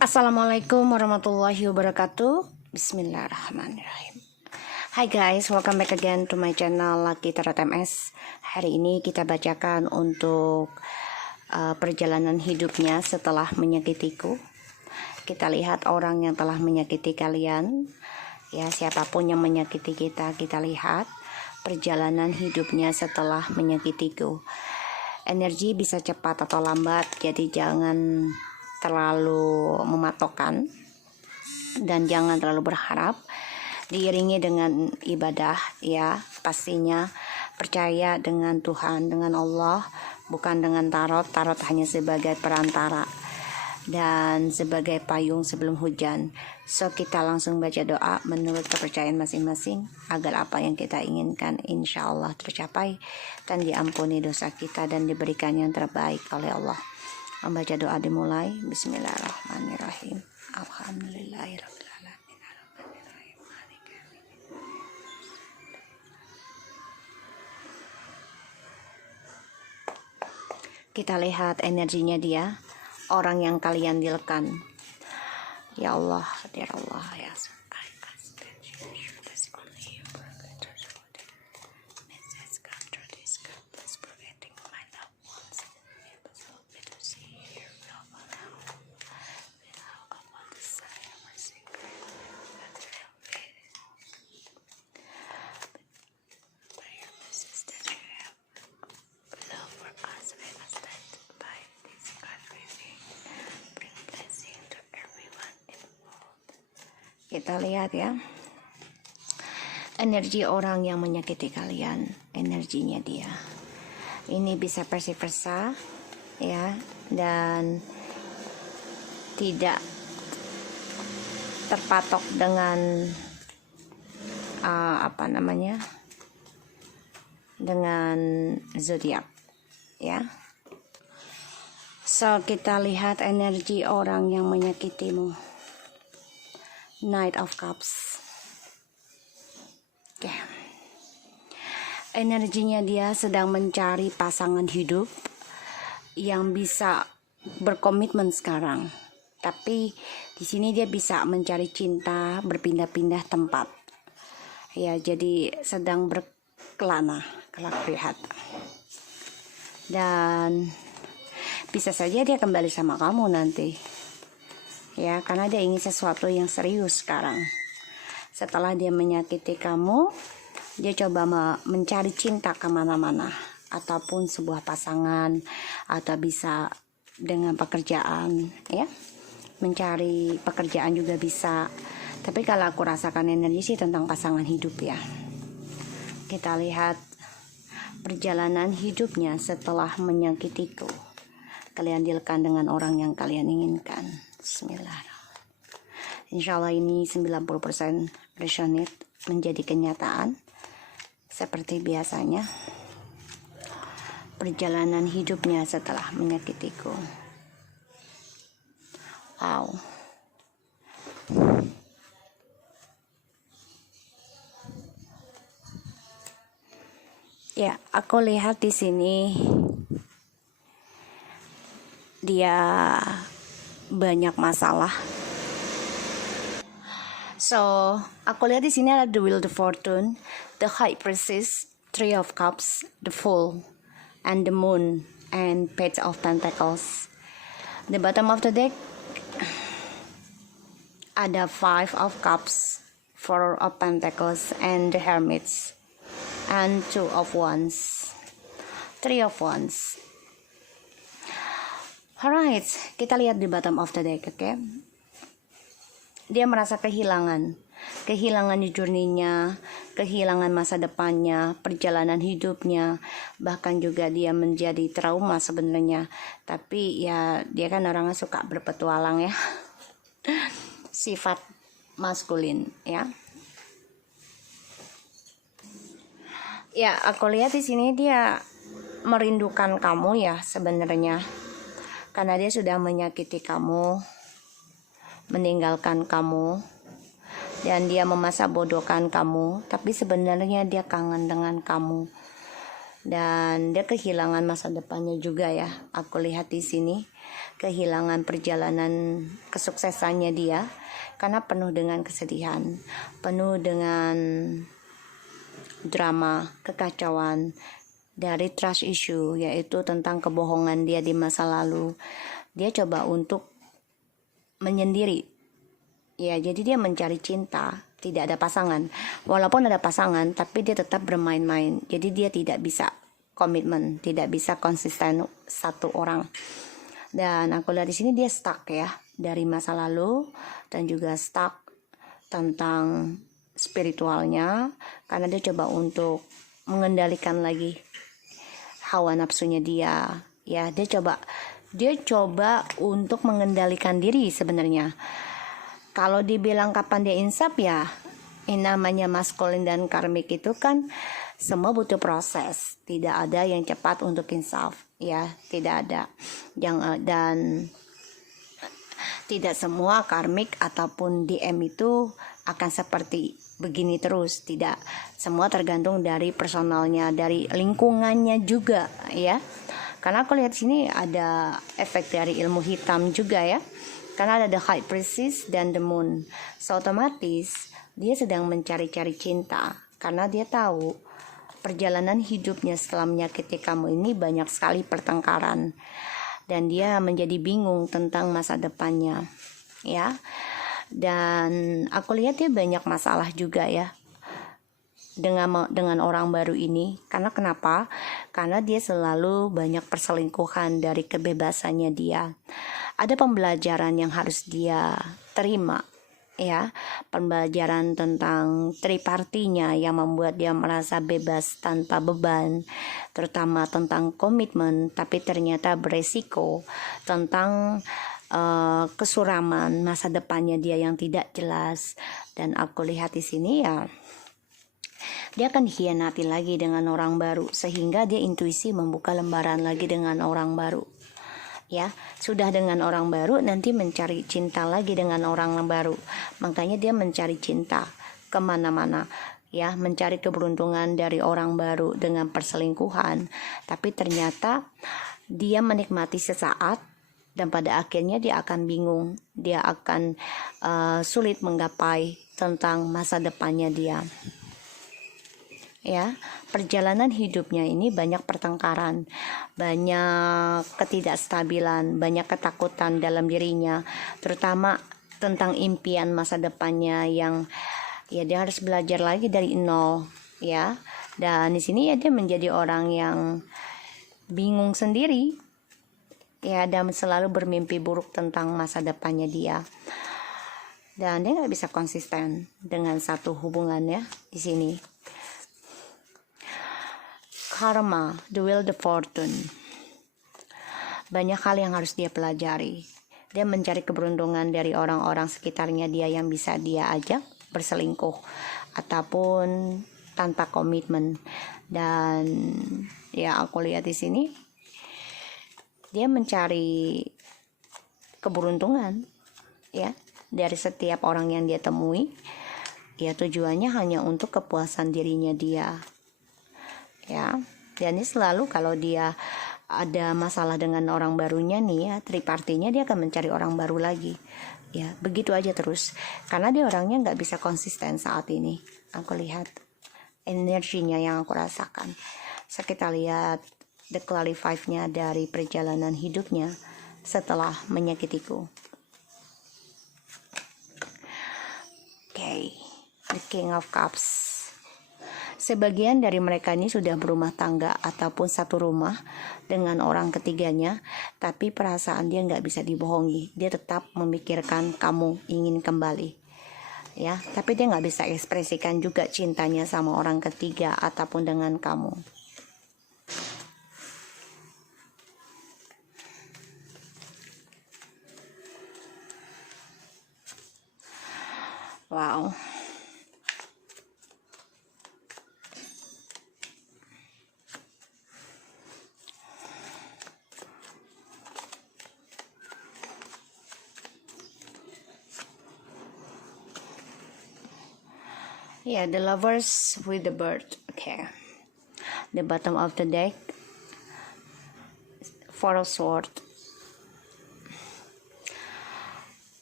Assalamualaikum warahmatullahi wabarakatuh. Bismillahirrahmanirrahim. Hi guys, welcome back again to my channel Lucky Tarot MS. Hari ini kita bacakan untuk perjalanan hidupnya setelah menyakitiku. Kita lihat orang yang telah menyakiti kalian. Ya, siapapun yang menyakiti kita, kita lihat perjalanan hidupnya setelah menyakitiku. Energi bisa cepat atau lambat, jadi jangan terlalu mematokkan dan jangan terlalu berharap. Diiringi dengan ibadah, ya, pastinya percaya dengan Tuhan, dengan Allah, bukan dengan tarot. Tarot hanya sebagai perantara dan sebagai payung sebelum hujan. So kita langsung baca doa menurut kepercayaan masing-masing agar apa yang kita inginkan insya Allah tercapai dan diampuni dosa kita dan diberikan yang terbaik oleh Allah. Membaca doa dimulai. Bismillahirrahmanirrahim. Alhamdulillahirrahmanirrahim. Kita lihat energinya dia, orang yang kalian dealkan. Ya Allah, ya Allah, ya kita lihat ya, energi orang yang menyakiti kalian, energinya dia ini bisa versi versa ya, dan tidak terpatok dengan dengan zodiak ya. So kita lihat energi orang yang menyakitimu. Knight of Cups. Oke. Energinya dia sedang mencari pasangan hidup yang bisa berkomitmen sekarang. Tapi di sini dia bisa mencari cinta, berpindah-pindah tempat. Ya, jadi sedang berkelana, kalau lihat. Dan bisa saja dia kembali sama kamu nanti. Ya, karena dia ingin sesuatu yang serius sekarang. Setelah dia menyakiti kamu, dia coba mencari cinta kemana-mana, ataupun sebuah pasangan, atau bisa dengan pekerjaan, ya, mencari pekerjaan juga bisa. Tapi kalau aku rasakan energi sih tentang pasangan hidup ya. Kita lihat perjalanan hidupnya setelah menyakitiku. Kalian dealkan dengan orang yang kalian inginkan. Bismillahirrahmanirrahim. Insya Allah ini 90% resonate menjadi kenyataan. Seperti biasanya, perjalanan hidupnya setelah menyakitiku. Wow. Ya, aku lihat di sini dia banyak masalah. So, aku lihat di sini ada the Wheel of Fortune, the High Priestess, Three of Cups, the Fool, and the Moon, and Page of Pentacles. The bottom of the deck ada Five of Cups, Four of Pentacles, and the Hermits, and Two of Wands, Three of Wands. Alright, kita lihat di bottom of the deck, okay? Dia merasa kehilangan di journey-nya, kehilangan masa depannya, perjalanan hidupnya, bahkan juga dia menjadi trauma sebenarnya. Tapi ya dia kan orangnya suka berpetualang ya, sifat maskulin ya. Ya, aku lihat di sini dia merindukan kamu ya sebenarnya. Karena dia sudah menyakiti kamu, meninggalkan kamu, dan dia memasa bodohkan kamu. Tapi sebenarnya dia kangen dengan kamu, dan dia kehilangan masa depannya juga ya. Aku lihat di sini kehilangan perjalanan kesuksesannya dia, karena penuh dengan kesedihan, penuh dengan drama, kekacauan dari trust issue, yaitu tentang kebohongan dia di masa lalu. Dia coba untuk menyendiri, ya, jadi dia mencari cinta, tidak ada pasangan. Walaupun ada pasangan, tapi dia tetap bermain-main. Jadi dia tidak bisa komitmen, tidak bisa konsisten satu orang. Dan aku lihat di sini dia stuck ya dari masa lalu, dan juga stuck tentang spiritualnya, karena dia coba untuk mengendalikan lagi hawa nafsunya dia. Ya, dia coba untuk mengendalikan diri sebenarnya. Kalau dibilang kapan dia insaf, ya ini namanya maskulin dan karmik itu kan semua butuh proses, tidak ada yang cepat untuk insaf, ya, tidak ada dan tidak semua karmik ataupun DM itu akan seperti begini terus, tidak, semua tergantung dari personalnya, dari lingkungannya juga, ya. Karena aku lihat sini ada efek dari ilmu hitam juga ya, karena ada the high priestess dan the moon. So otomatis dia sedang mencari-cari cinta, karena dia tahu perjalanan hidupnya setelah menyakiti kamu ini banyak sekali pertengkaran, dan dia menjadi bingung tentang masa depannya, ya. Dan aku lihat dia banyak masalah juga ya dengan orang baru ini. Karena kenapa? Karena dia selalu banyak perselingkuhan dari kebebasannya dia. Ada pembelajaran yang harus dia terima, ya, pembelajaran tentang tripartinya yang membuat dia merasa bebas tanpa beban, terutama tentang komitmen, tapi ternyata beresiko tentang kesuraman masa depannya dia yang tidak jelas. Dan aku lihat di sini ya, dia akan dikhianati lagi dengan orang baru, sehingga dia intuisi membuka lembaran lagi dengan orang baru. Ya, sudah dengan orang baru, nanti mencari cinta lagi dengan orang baru. Makanya dia mencari cinta kemana-mana, ya, mencari keberuntungan dari orang baru dengan perselingkuhan. Tapi ternyata dia menikmati sesaat, dan pada akhirnya dia akan bingung, dia akan sulit menggapai tentang masa depannya dia. Ya, perjalanan hidupnya ini banyak pertengkaran, banyak ketidakstabilan, banyak ketakutan dalam dirinya, terutama tentang impian masa depannya yang ya dia harus belajar lagi dari nol, ya. Dan di sini ya dia menjadi orang yang bingung sendiri, ya, dan selalu bermimpi buruk tentang masa depannya dia. Dan dia nggak bisa konsisten dengan satu hubungan ya di sini. Karma, the will, the fortune. Banyak hal yang harus dia pelajari. Dia mencari keberuntungan dari orang-orang sekitarnya dia yang bisa dia ajak berselingkuh ataupun tanpa komitmen. Dan ya aku lihat di sini dia mencari keberuntungan ya dari setiap orang yang dia temui. Ya, tujuannya hanya untuk kepuasan dirinya dia. Ya, dan ini selalu kalau dia ada masalah dengan orang barunya nih ya, tripartinya, dia akan mencari orang baru lagi. Ya, begitu aja terus. Karena dia orangnya nggak bisa konsisten saat ini. Aku lihat energinya yang aku rasakan. So, kita lihat the clarify-nya dari perjalanan hidupnya setelah menyakitiku. Okay, the King of Cups. Sebagian dari mereka ini sudah berumah tangga ataupun satu rumah dengan orang ketiganya, tapi perasaan dia nggak bisa dibohongi. Dia tetap memikirkan kamu ingin kembali, ya. Tapi dia nggak bisa ekspresikan juga cintanya sama orang ketiga ataupun dengan kamu. Wow. Yeah, the lovers with the bird. Okay. The bottom of the deck, Four of Swords.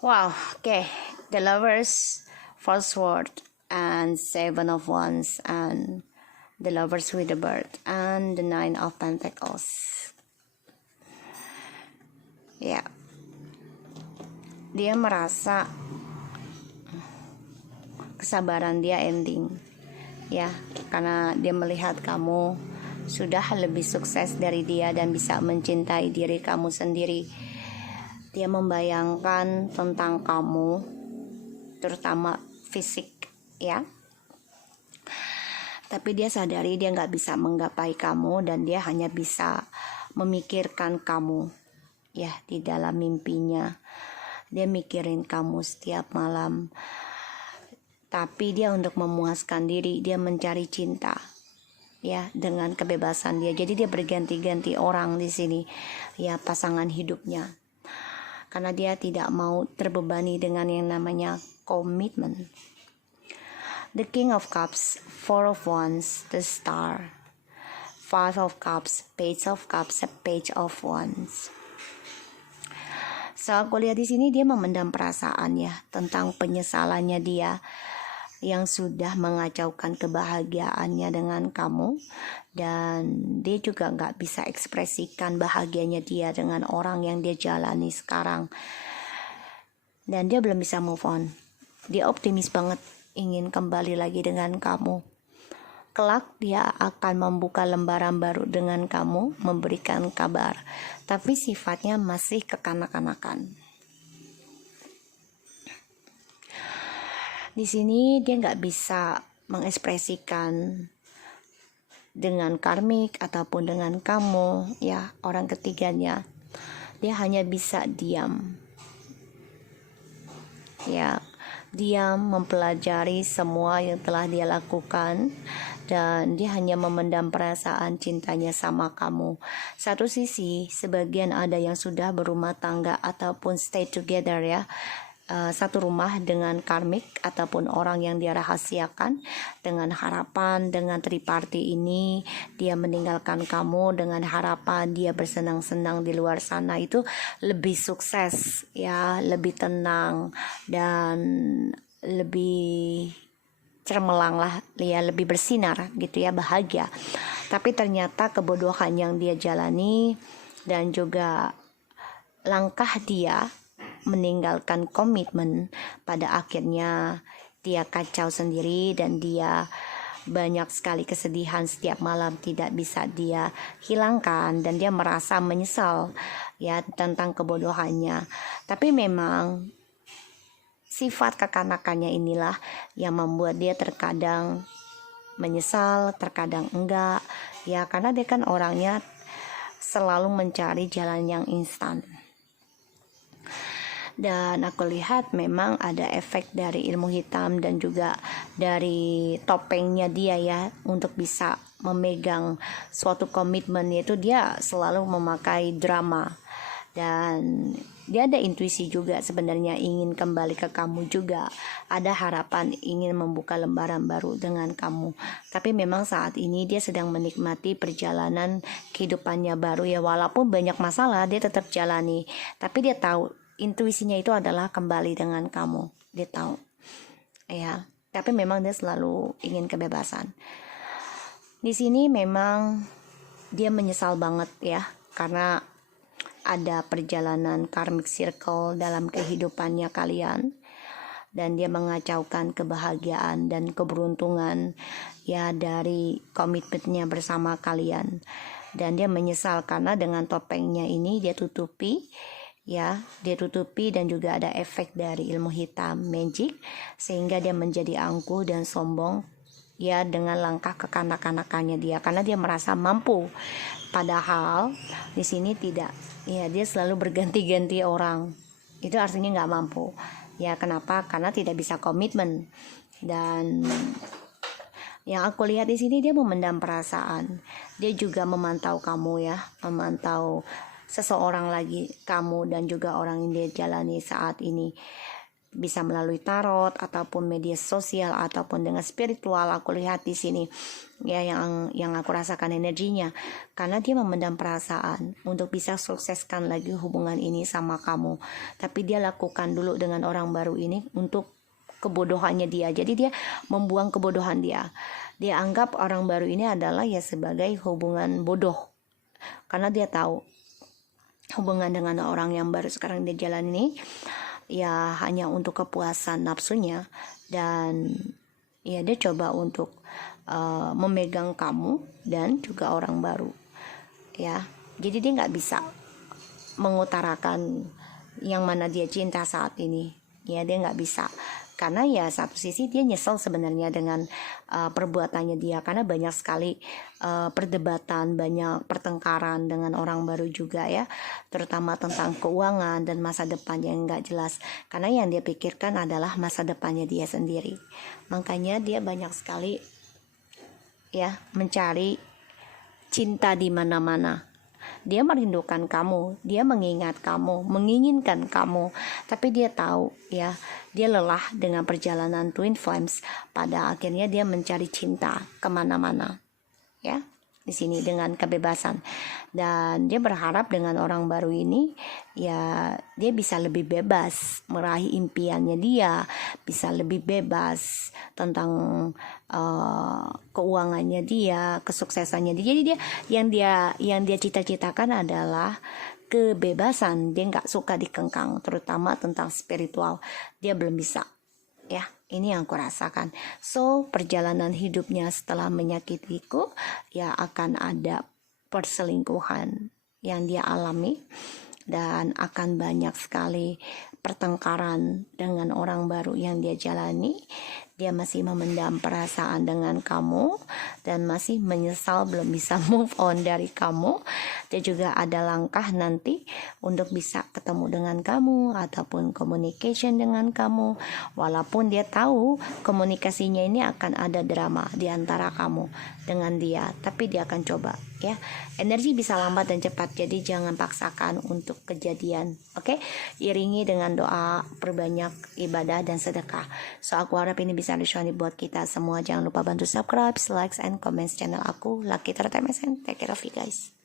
Wow, okay. The lovers, false word, and seven of wands, and the lovers with the bird, and the nine of pentacles. Ya, dia merasa kesabaran dia ending, ya, karena dia melihat kamu sudah lebih sukses dari dia dan bisa mencintai diri kamu sendiri. Dia membayangkan tentang kamu, terutama fisik, ya. Tapi dia sadari dia nggak bisa menggapai kamu dan dia hanya bisa memikirkan kamu, ya, di dalam mimpinya. Dia mikirin kamu setiap malam. Tapi dia untuk memuaskan diri, dia mencari cinta, ya, dengan kebebasan dia. Jadi dia berganti-ganti orang di sini, ya, pasangan hidupnya. Karena dia tidak mau terbebani dengan yang namanya komitmen. The King of Cups, Four of Wands, the Star, Five of Cups, Page of Cups, Page of Wands. So aku lihat di sini dia memendam perasaan, ya, tentang penyesalannya dia yang sudah mengacaukan kebahagiaannya dengan kamu, dan dia juga nggak bisa ekspresikan bahagianya dia dengan orang yang dia jalani sekarang, dan dia belum bisa move on. Dia optimis banget ingin kembali lagi dengan kamu. Kelak dia akan membuka lembaran baru dengan kamu, memberikan kabar, tapi sifatnya masih kekanak-kanakan. Di sini dia nggak bisa mengekspresikan dengan karmik ataupun dengan kamu, ya, orang ketiganya. Dia hanya bisa diam, ya, diam mempelajari semua yang telah dia lakukan, dan dia hanya memendam perasaan cintanya sama kamu. Satu sisi, sebagian ada yang sudah berumah tangga ataupun stay together, ya, satu rumah dengan karmik ataupun orang yang dia rahasiakan, dengan harapan dengan triparty ini dia meninggalkan kamu dengan harapan dia bersenang-senang di luar sana itu lebih sukses, ya, lebih tenang dan lebih cermelang lah, ya, lebih bersinar gitu, ya, bahagia. Tapi ternyata kebodohan yang dia jalani dan juga langkah dia meninggalkan komitmen, pada akhirnya dia kacau sendiri dan dia banyak sekali kesedihan setiap malam tidak bisa dia hilangkan, dan dia merasa menyesal, ya, tentang kebodohannya. Tapi memang sifat kekanakannya inilah yang membuat dia terkadang menyesal, terkadang enggak, ya, karena dia kan orangnya selalu mencari jalan yang instan. Dan aku lihat memang ada efek dari ilmu hitam dan juga dari topengnya dia, ya, untuk bisa memegang suatu komitmen, yaitu dia selalu memakai drama. Dan dia ada intuisi juga sebenarnya ingin kembali ke kamu juga, ada harapan ingin membuka lembaran baru dengan kamu. Tapi memang saat ini dia sedang menikmati perjalanan kehidupannya baru, ya, walaupun banyak masalah dia tetap jalani. Tapi dia tahu intuisinya itu adalah kembali dengan kamu, dia tahu, ya. Tapi memang dia selalu ingin kebebasan. Di sini memang dia menyesal banget, ya, karena ada perjalanan karmic circle dalam kehidupannya kalian, dan dia mengacaukan kebahagiaan dan keberuntungan, ya, dari komitmennya bersama kalian. Dan dia menyesal karena dengan topengnya ini dia tutupi, ya, dia tutupi, dan juga ada efek dari ilmu hitam magic sehingga dia menjadi angkuh dan sombong, ya, dengan langkah kekanak-kanakannya dia, karena dia merasa mampu, padahal di sini tidak, ya, dia selalu berganti-ganti orang, itu artinya nggak mampu, ya. Kenapa? Karena tidak bisa komitmen. Dan yang aku lihat di sini dia memendam perasaan, dia juga memantau kamu, ya, memantau seseorang lagi, kamu dan juga orang yang dia jalani saat ini. bisa melalui tarot ataupun media sosial ataupun dengan spiritual. Aku lihat di sini ya yang aku rasakan energinya, karena dia memendam perasaan untuk bisa sukseskan lagi hubungan ini sama kamu. Tapi dia lakukan dulu dengan orang baru ini untuk kebodohannya dia. Jadi dia membuang kebodohan dia. Dia anggap orang baru ini adalah ya sebagai hubungan bodoh, karena dia tahu hubungan dengan orang yang baru sekarang dia jalan ini ya hanya untuk kepuasan nafsunya, dan ya dia coba untuk memegang kamu dan juga orang baru ya. Jadi dia nggak bisa mengutarakan yang mana dia cinta saat ini ya, dia nggak bisa, karena ya satu sisi dia nyesel sebenarnya dengan perbuatannya dia, karena banyak sekali perdebatan, banyak pertengkaran dengan orang baru juga ya, terutama tentang keuangan dan masa depan yang nggak jelas, karena yang dia pikirkan adalah masa depannya dia sendiri. Makanya dia banyak sekali ya mencari cinta di mana-mana. Dia merindukan kamu, dia mengingat kamu, menginginkan kamu, tapi dia tahu ya, dia lelah dengan perjalanan Twin Flames. Pada akhirnya dia mencari cinta kemana-mana ya, di sini dengan kebebasan, dan dia berharap dengan orang baru ini ya dia bisa lebih bebas meraih impiannya, dia bisa lebih bebas tentang keuangannya dia, kesuksesannya dia. Jadi yang dia cita-citakan adalah kebebasan. Dia nggak suka dikengkang, terutama tentang spiritual dia belum bisa ya. Ini yang aku rasakan. So perjalanan hidupnya setelah menyakitiku ya akan ada perselingkuhan yang dia alami, dan akan banyak sekali pertengkaran dengan orang baru yang dia jalani. Dia masih memendam perasaan dengan kamu dan masih menyesal belum bisa move on dari kamu. Dia juga ada langkah nanti untuk bisa ketemu dengan kamu ataupun communication dengan kamu, walaupun dia tahu komunikasinya ini akan ada drama di antara kamu dengan dia, tapi dia akan coba ya. Energi bisa lambat dan cepat, jadi jangan paksakan untuk kejadian. Oke, iringi dengan doa, perbanyak ibadah dan sedekah. So aku harap ini bisa resonate buat kita semua. Jangan lupa bantu subscribe, likes, and comments channel aku, Lucky Tarot MSN. Take care of you guys.